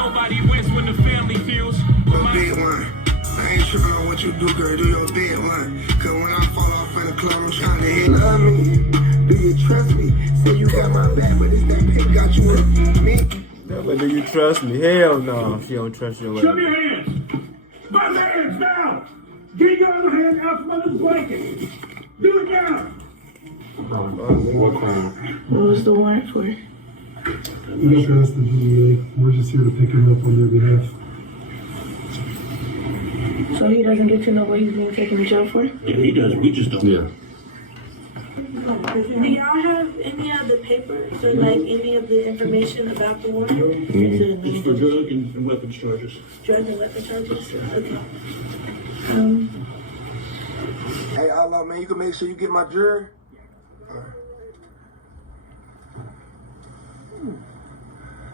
Nobody wins when the family feels. The big one. I ain't tripping on what you do, girl. Do your big one. Cause when I fall off in the club, I'm trying to hit. Love me. Do you trust me? Say you got my back, but it's that pick got you with me. Yeah, but do you trust me? Hell no. She don't trust your Show me your hands. Both hands now. Get your other hand out from under the blanket. Do it now. What was the warrant for? You got to ask the DEA. We're just here to pick him up on their behalf. So he doesn't get to know what he's being taken to jail for? Yeah, he does. We just don't. Yeah. Do y'all have any of the papers or like any of the information about the warrant? It's for drug and weapons charges. Drug and weapon charges? Okay. Hey, Allah, man, you can make sure you get my jury.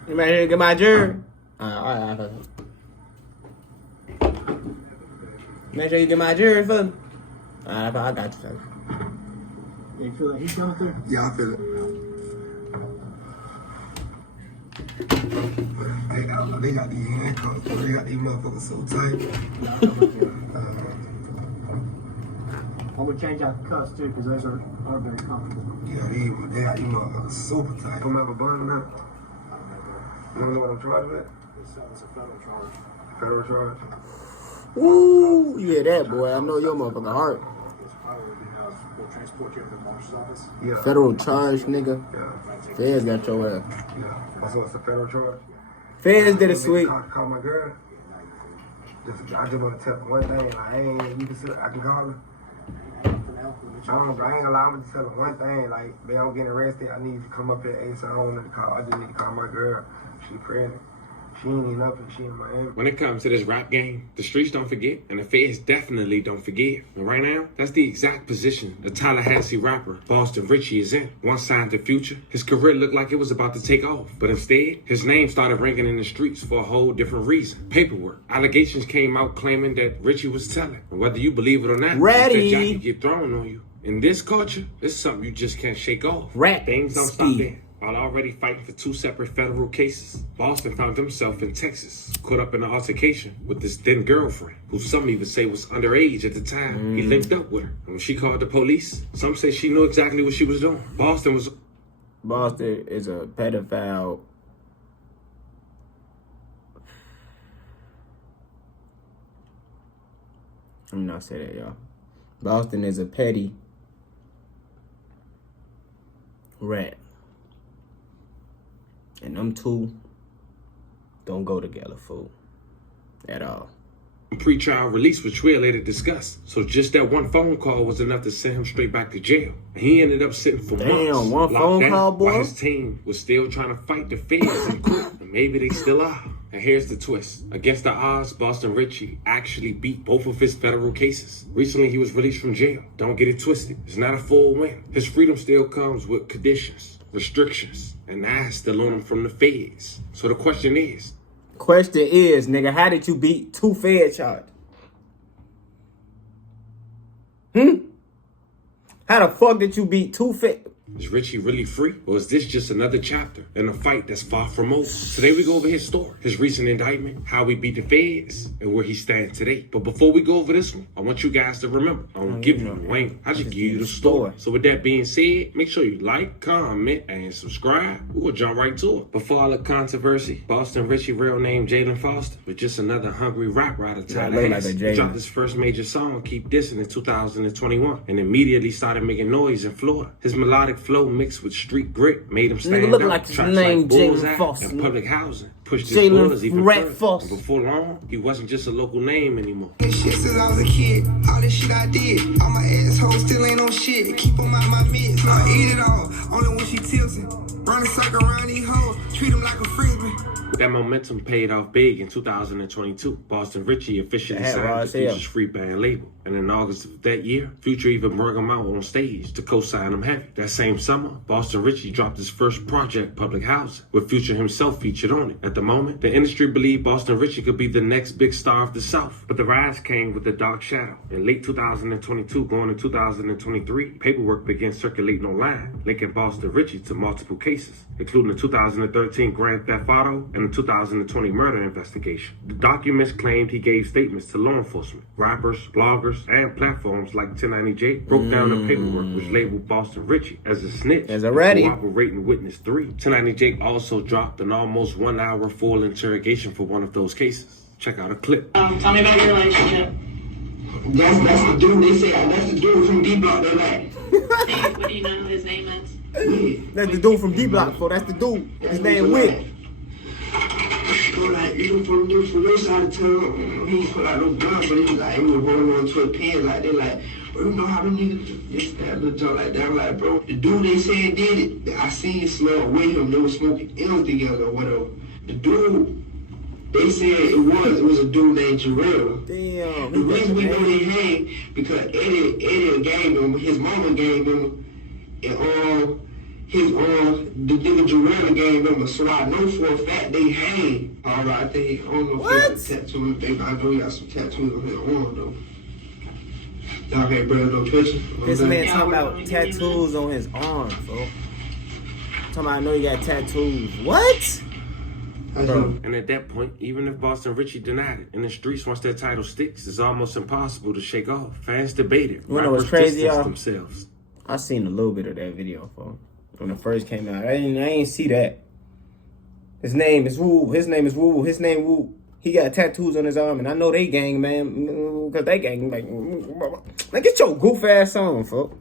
You might here get my jury. Alright. Make sure you get my jury for me. Alright, I got you, son. You feel like he's coming through? Yeah, I feel it. Hey, Allah, they got these handcuffs. They got these motherfuckers so tight. I'm gonna change out the cuffs too, because those are very comfortable. Yeah, they got these motherfuckers super tight. Don't have a bun now. You don't know what I'm charged with? It's a federal charge. Federal charge? Ooh, you hear that, boy? I know your motherfucking heart. It's probably we'll transport you over to the marshal's office. Yeah. Federal charge, nigga. Yeah. Feds got your ass. Yeah. So it's a federal charge? Feds did it, sweet. Call my girl. I just want to tell her one thing. I ain't, you can sit, I can call her. I ain't gonna lie, I'm gonna tell her one thing. Like, man, I'm getting arrested. I need to come up here ASAP. I don't need to call. I just need to call my girl. She pregnant. She ain't even up and she in Miami. When it comes to this rap game, the streets don't forget, and the feds definitely don't forgive. And right now, that's the exact position the Tallahassee rapper Boston Richie is in. Once signed to Future, his career looked like it was about to take off. But instead, his name started ringing in the streets for a whole different reason. Paperwork. Allegations came out claiming that Richie was telling. And whether you believe it or not, Ready. that jacket get thrown on you. In this culture, it's something you just can't shake off. Rat Things don't speed. stop there. While already fighting for 2 separate federal cases, Boston found himself in Texas, caught up in an altercation with his then girlfriend, who some even say was underage at the time. He linked up with her. And when she called the police, some say she knew exactly what she was doing. Boston is a pedophile. Let me not say that, y'all. Boston is a petty rat. And them two don't go together, fool. At all. pre-trial release, which we'll later discuss. So just that one phone call was enough to send him straight back to jail. And he ended up sitting for months. Damn, one phone call, boy. While his team was still trying to fight the feds in court. And maybe they still are. And here's the twist. Against the odds, Boston Richie actually beat both of his federal cases. Recently, he was released from jail. Don't get it twisted. It's not a full win. His freedom still comes with conditions, restrictions, and eyes still on him from the feds. So the question is, nigga, how did you beat 2 fed charges? How the fuck did you beat 2 fed? is Richie really free? Or is this just another chapter in a fight that's far from over? Today we go over his story, his recent indictment, how he beat the feds, and where he stands today. But before we go over this one, I want you guys to remember, I don't give you the link, I just give you the story. So with that being said, make sure you like, comment, and subscribe. We'll jump right to it. Before all the controversy, Boston Richie, real name Jalen Foster, was just another hungry rap writer. Tallahassee. He dropped his first major song, Keep Dissing, in 2021, and immediately started making noise in Florida. His melodic flow mixed with street grit made him stand look out. like his Tracks name like Jalen Bullseye Foster. and Public Housing pushed his Jalen borders even Rat further. Foster. And before long, he wasn't just a local name anymore. This shit since I was a kid, all this shit I did. All my assholes still ain't on shit. Keep them out my midst. I eat it all, only when she tilting. Run a circle around these hoes, treat them like a frisbee. That momentum paid off big in 2022. Boston Richie officially signed to Future's free band label. And in August of that year, Future even brought him out on stage to co-sign him heavy. That same summer, Boston Richie dropped his first project, Public Housing, with Future himself featured on it. At the moment, the industry believed Boston Richie could be the next big star of the South. But the rise came with a dark shadow. In late 2022, going into 2023, paperwork began circulating online, linking Boston Richie to multiple cases, including the 2013 Grand Theft Auto and the 2020 murder investigation. The documents claimed he gave statements to law enforcement, rappers, bloggers, and platforms like 1090J broke down the paperwork which labeled Boston Richie as a snitch. As already. Cooperating witness 3. 1090J also dropped an almost 1 hour full interrogation for one of those cases. Check out a clip. Tell me about your relationship. That's the dude. They say that's the dude from D Block. They like. What do you know who his name is? That's the dude from D Block, so that's the dude. His name Whit. Like, you from your side of town, he put out no gun, but he was like, he was rolling on to a pen, like, they like, bro, you know how them niggas just stab the joint like that? I'm like, bro, the dude they said did it, I seen it slow with him, they were smoking M's together or whatever. The dude, they said it was a dude named Jarrell. Damn. The reason we know they hang, because Eddie gave him, his mama gave him, and the nigga Jarrell gave him, so I know for a fact they hang. Alright, I think, I don't know if he got tattoos, baby. I know he got some tattoos on his arm, though. Y'all can't bring no picture. This man talking about tattoos on his arm, bro. Talking about I know he got tattoos. What? Bro. And at that point, even if Boston Richie denied it, in the streets once that title sticks, it's almost impossible to shake off. Fans debate it. You know what's crazy, y'all? Themselves. I seen a little bit of that video, folks. When it first came out. I ain't see that. His name is Woo. His name Woo. He got tattoos on his arm, and I know they gang, man. Because they gang, like, get your goof ass on, folks.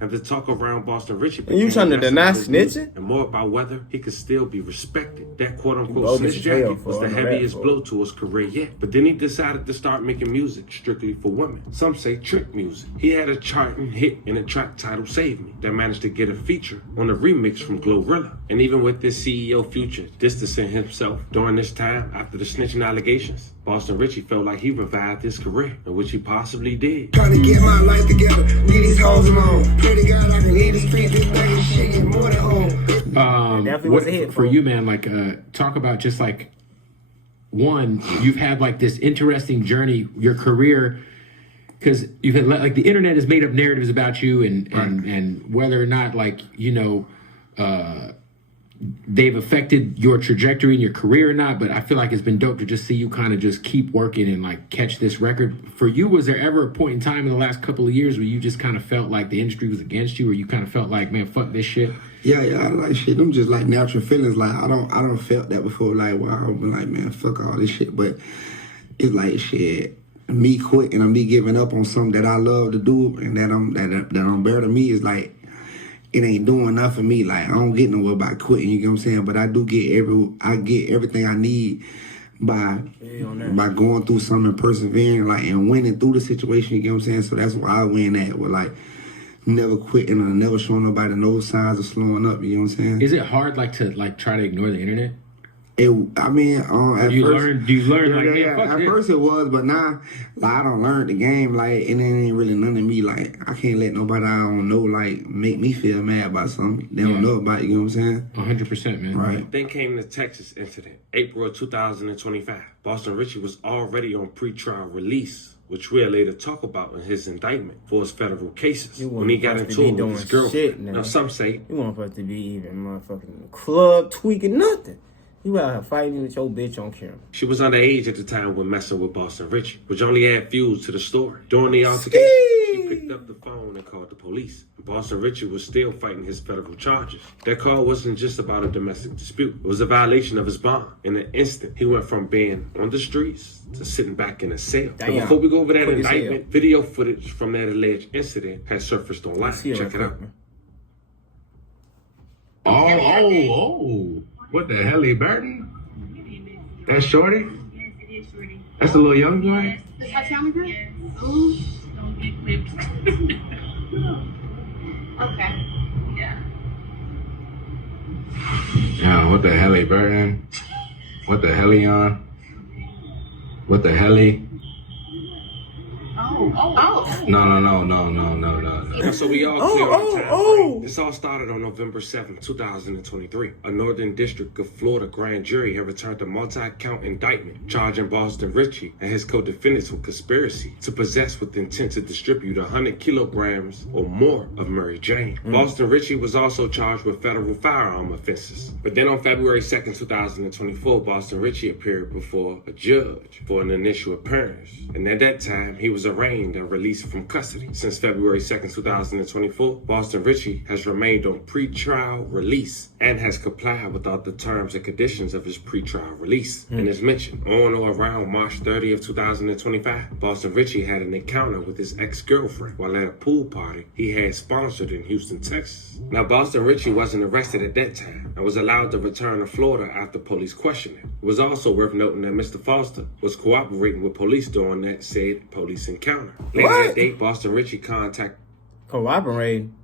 And the talk around Boston Richie. And you trying to deny snitching? And more about whether he could still be respected. That quote-unquote Bogus snitch as hell, jacket was the I know that, heaviest folks. blow to his career yet. But then he decided to start making music strictly for women. Some say trick music. He had a charting hit in a track titled Save Me that managed to get a feature on a remix from Glorilla. And even with this CEO Future distancing himself during this time after the snitching allegations, Boston Richie felt like he revived his career, and which he possibly did. Trying to get my life together, get these hoes alone. Pray to God I can leave the street, this thing shit is more than home. Definitely was a hit for you, man, like talk about just like one, you've had like this interesting journey, your career, because you've had like the internet has made up narratives about you and whether or not like, you know, they've affected your trajectory in your career or not, but I feel like it's been dope to just see you kind of just keep working and like catch this record. For you, was there ever a point in time in the last couple of years where you just kind of felt like the industry was against you, or you kind of felt like, man, fuck this shit? Yeah, I like shit. Them just like natural feelings. Like I don't felt that before. Like, wow, I've been like, man, fuck all this shit. But it's like shit. Me quitting or me giving up on something that I love to do and that I'm better than me is like, it ain't doing enough for me. Like I don't get nowhere by quitting. You get what I'm saying? But I do get everything I need by going through something and persevering, like and winning through the situation. You get what I'm saying? So that's why I win at with like never quitting or never showing nobody no signs of slowing up. You know what I'm saying? Is it hard like to like try to ignore the internet? At first, you learn like, man, fuck at this. first it was, but now, like, I don't learn the game, like, and it ain't really none of me, like, I can't let nobody I don't know, like, make me feel mad about something they don't know about, you know what I'm saying? 100%, man. Right. Then came the Texas incident, April of 2025. Boston Richie was already on pretrial release, which we'll later talk about in his indictment for his federal cases. When he got into it with his girlfriend. Now, some say, you weren't supposed to be even motherfucking club tweaking nothing. You out here fighting with your bitch on camera. she was underage at the time when messing with Boston Richie, which only add fuel to the story. During the altercation, she picked up the phone and called the police. Boston Richie was still fighting his federal charges. That call wasn't just about a domestic dispute. It was a violation of his bond. In an instant, he went from being on the streets to sitting back in a cell. But before we go over that indictment, video footage from that alleged incident has surfaced online. Check it out. Oh. What the hell, Burton? That's Shorty? Yes, it is Shorty. That's the little young boy? Yes. That's Hamilton? Yes. Ooh, don't get clipped. Okay. Yeah. Yeah, what the hell, Burton? What the hell, on? What the hell? Oh, And so we all clear on the time frame. This all started on November 7th, 2023. A Northern District of Florida grand jury had returned a multi-count indictment charging Boston Richey and his co-defendants with conspiracy to possess with intent to distribute 100 kilograms or more of Mary Jane. Boston Richey was also charged with federal firearm offenses. But then on February 2nd, 2024, Boston Richey appeared before a judge for an initial appearance. And at that time, he was arraigned and released from custody. Since February 2nd, 2024, Boston Richey has remained on pretrial release and has complied with all the terms and conditions of his pretrial release. And as mentioned, on or around March 30th, 2025, Boston Richey had an encounter with his ex-girlfriend while at a pool party he had sponsored in Houston, Texas. Now, Boston Richey wasn't arrested at that time and was allowed to return to Florida after police questioned him. It was also worth noting that Mr. Foster was cooperating with police during that said police encounter. Later that day, Boston Richey contacted Cooperating.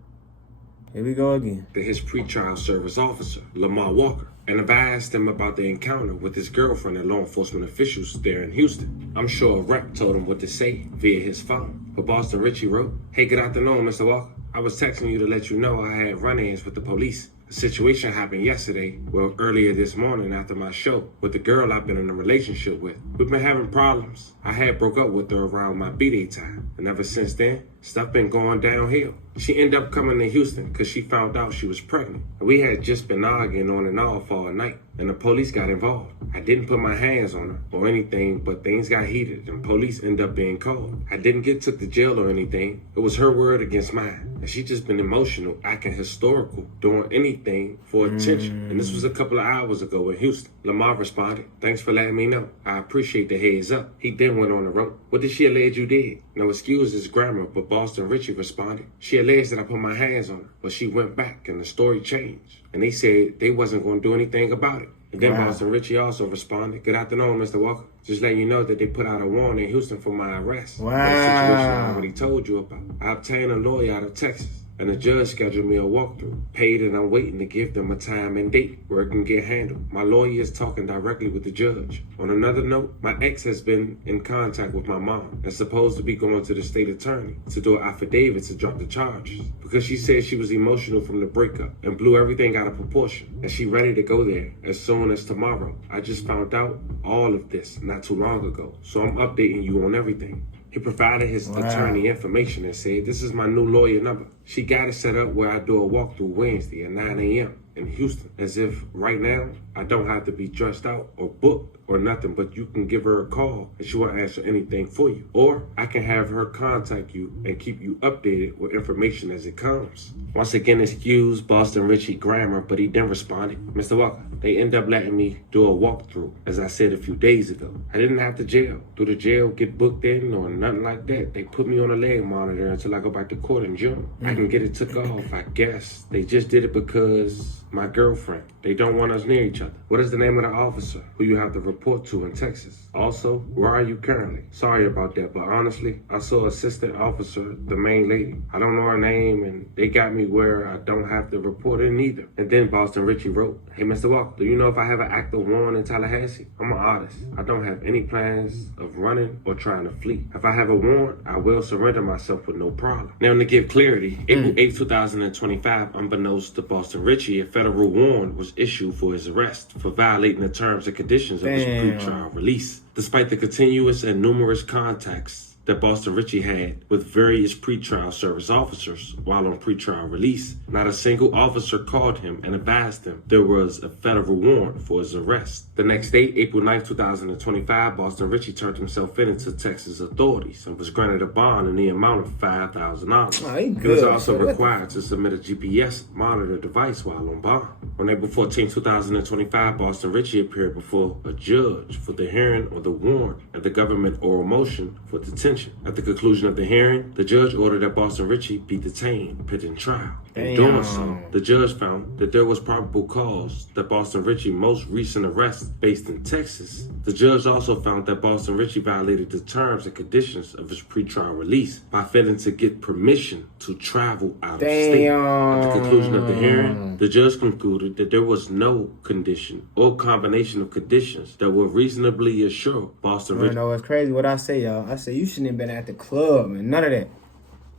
Here we go again. his pretrial service officer, Lamar Walker, and advised him about the encounter with his girlfriend and law enforcement officials there in Houston. I'm sure a rep told him what to say via his phone. But Boston Richey wrote, "Hey, good afternoon, Mr. Walker. I was texting you to let you know I had run-ins with the police. A situation happened yesterday, well, earlier this morning after my show, with the girl I've been in a relationship with. We've been having problems. I had broke up with her around my B-Day time, and ever since then, stuff been going downhill. She ended up coming to Houston because she found out she was pregnant. We had just been arguing on and off all night, and the police got involved. I didn't put my hands on her or anything, but things got heated, and police ended up being called. I didn't get took to jail or anything. It was her word against mine, and she just been emotional, acting historical, doing anything for attention. And this was a couple of hours ago in Houston." Lamar responded, "Thanks for letting me know. I appreciate the heads up." He then went on the road. "What did she allege you did?" Now, excuse his grammar, but Boston Richey responded, "She alleged that I put my hands on her, but she went back and the story changed. And they said they wasn't going to do anything about it." And then Boston Richey also responded, "Good afternoon, Mr. Walker. Just letting you know that they put out a warrant in Houston for my arrest. Wow. That situation I already told you about. I obtained a lawyer out of Texas, and the judge scheduled me a walkthrough. Paid, and I'm waiting to give them a time and date where it can get handled. My lawyer is talking directly with the judge. On another note, my ex has been in contact with my mom and supposed to be going to the state attorney to do an affidavit to drop the charges because she said she was emotional from the breakup and blew everything out of proportion, and she ready to go there as soon as tomorrow. I just found out all of this not too long ago, so I'm updating you on everything." He provided his attorney information and said, "This is my new lawyer number. She got it set up where I do a walkthrough Wednesday at 9 a.m. in Houston, as if right now I don't have to be dressed out or booked or nothing, but you can give her a call and she won't answer anything for you. Or I can have her contact you and keep you updated with information as it comes." Once again, excuse Boston Richey grammar, but he then responded, "Mr. Walker, they end up letting me do a walkthrough, as I said a few days ago. I didn't have to jail. Do the jail get booked in or nothing like that? They put me on a leg monitor until I go back to court in June. I can get it took off, I guess. They just did it because my girlfriend. They don't want us near each other. What is the name of the officer who you have to report to in Texas? Also, where are you currently? Sorry about that, but honestly, I saw assistant officer, the main lady. I don't know her name, and they got me where I don't have to report in either." And then Boston Richey wrote, "Hey, Mr. Walker, do you know if I have an active warrant in Tallahassee? I'm an artist. I don't have any plans of running or trying to flee. If I have a warrant, I will surrender myself with no problem." Now, to give clarity, April 8, 2025, unbeknownst to Boston Richey, a federal warrant was issued for his arrest for violating the terms and conditions of his pretrial release. Despite the continuous and numerous contacts that Boston Richey had with various pretrial service officers while on pretrial release, not a single officer called him and advised him there was a federal warrant for his arrest. The next day, April 9, 2025, Boston Richey turned himself in to Texas authorities and was granted a bond in the amount of $5,000. He was also required to submit a GPS monitor device while on bond. On April 14, 2025, Boston Richey appeared before a judge for the hearing on the warrant and the government oral motion for detention. At the conclusion of the hearing, the judge ordered that Boston Richey be detained pending trial. In doing so, the judge found that there was probable cause that Boston Richie's most recent arrest based in Texas. The judge also found that Boston Richie violated the terms and conditions of his pretrial release by failing to get permission to travel out of state. At the conclusion of the hearing, the judge concluded that there was no condition or combination of conditions that would reasonably assure Boston Richie. You know, it's crazy what I say, y'all. I say you shouldn't have been at the club, man. None of that.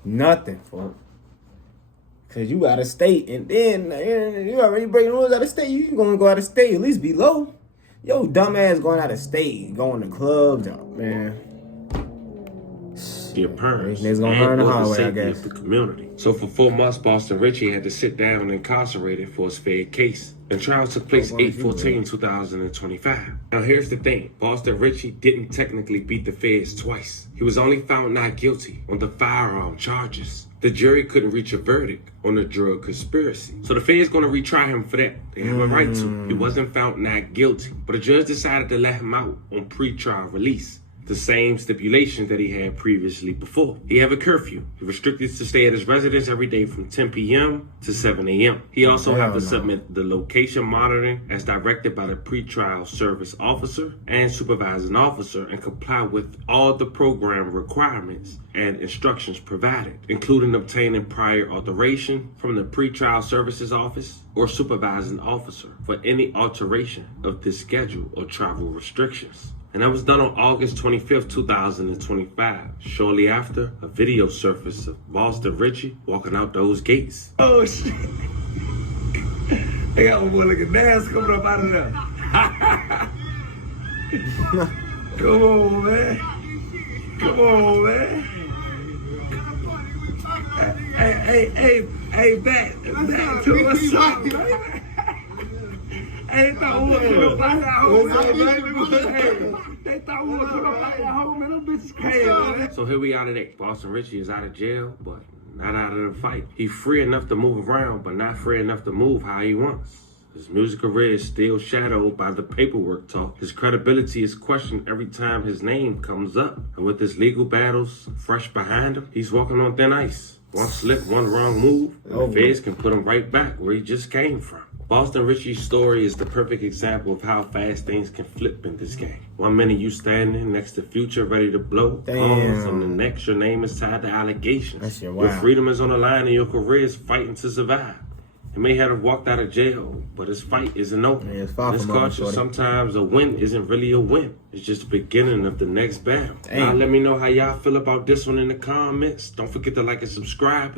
Nothing, folks. Cause you out of state, and then you already breaking rules out of state. You gonna go out of state, at least be low. Yo, dumbass going out of state, going to clubs, man. The appearance Niggas gonna and learn the or hard the way, I safety guess. of the community. So for 4 months, Boston Richie had to sit down incarcerated for his fair case. And trial took place 8/14/2025. Now here's the thing. Boston Richie didn't technically beat the feds twice. He was only found not guilty on the firearm charges. The jury couldn't reach a verdict on the drug conspiracy. So the feds gonna retry him for that. They have a right to. He wasn't found not guilty. But the judge decided to let him out on pretrial release. The same stipulation that he had previously before. He have a curfew. He restricted to stay at his residence every day from 10 p.m. to 7 a.m. He also have to submit the location monitoring as directed by the pretrial service officer and supervising officer and comply with all the program requirements and instructions provided, including obtaining prior authorization from the pretrial services office or supervising officer for any alteration of this schedule or travel restrictions. And that was done on August 25th, 2025. Shortly after, a video surfaced of Boston Richie walking out those gates. Oh, shit. They got one more looking nasty coming up out of there. Come on, man. Come on, man. Hey, back to what's up, man. Hey, they thought we was put up out that hole. They thought we was put up out that hole, man. Them bitches crazy, man. So here we are today. Boston Richie is out of jail, but not out of the fight. He's free enough to move around, but not free enough to move how he wants. His music career is still shadowed by the paperwork talk. His credibility is questioned every time his name comes up. And with his legal battles fresh behind him, he's walking on thin ice. One slip, one wrong move, and the feds can put him right back where he just came from. Boston Richie's story is the perfect example of how fast things can flip in this game. 1 minute you standing next to Future ready to blow. Pause. On the next, your name is tied to allegations. Your freedom is on the line and your career is fighting to survive. He may have walked out of jail, but his fight isn't over. In this culture, sometimes a win isn't really a win. It's just the beginning of the next battle. Now, let me know how y'all feel about this one in the comments. Don't forget to like and subscribe.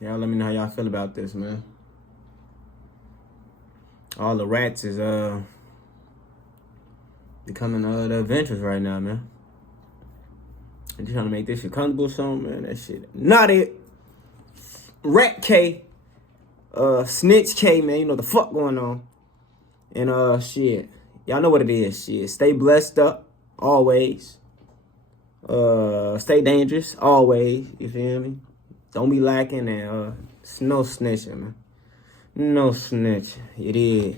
Y'all let me know how y'all feel about this, man. All the rats is becoming the adventures right now, man. I'm just trying to make this shit comfortable, something, man. That shit not it. Rat K, Snitch K, man. You know the fuck going on. And shit, y'all know what it is. Shit, stay blessed up always. Stay dangerous always. You feel me? Don't be lacking, and no snitching, man. No snitch. It is.